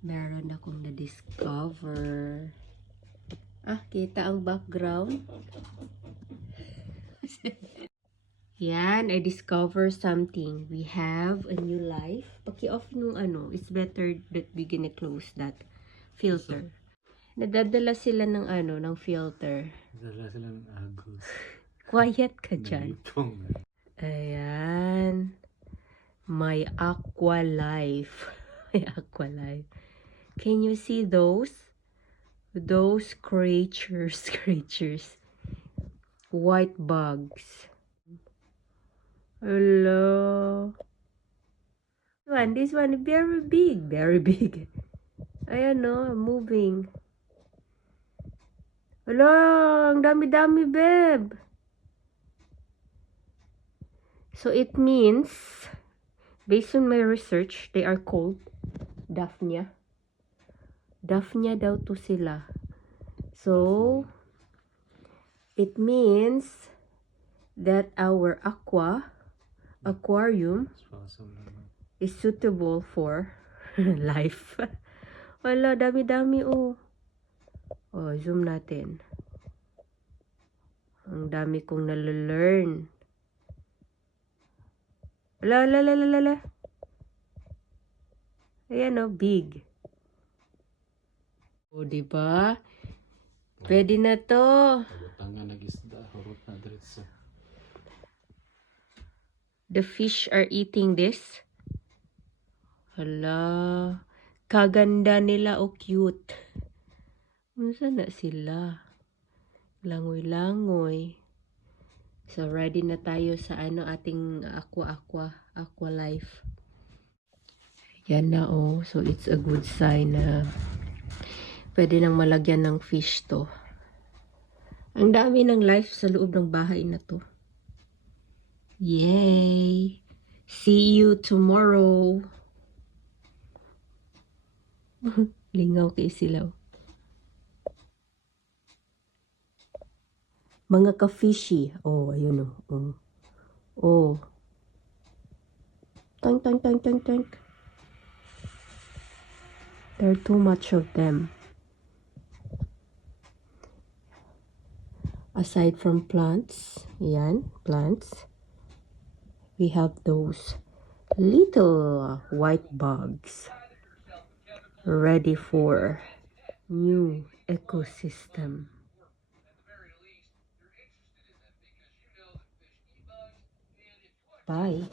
Meron akong na-discover. Kita ang background. Yan, I discover something. We have a new life. Paki-off nung it's better that we gonna close that filter. Nadadala sila ng ng filter. Nadadala sila ng agos. Quiet ka dyan. Ayan. My aqua life. My aqua life. Can you see those? Those creatures. White bugs. Hello. This one very big. Ayan moving. Hello, ang dami-dami, babe. So it means, based on my research, they are called Daphnia. Daphnia daw to sila. So, it means that our aquarium is suitable for life. Wala, dami-dami zoom natin. Ang dami kong nalalearn. Wala. Ayan big. Diba? Pwede na to. The fish are eating this. Hala. Kaganda nila cute. Unsa na sila? Langoy-langoy. So ready na tayo sa ating aqua life. Yan na So it's a good sign na pwede nang malagyan ng fish to. Ang dami ng life sa loob ng bahay na to. Yay! See you tomorrow. Lingaw kay sila. Mga ka-fishy. Ayun Tank. There are too much of them. Aside from plants, we have those little white bugs ready for new ecosystem. Bye.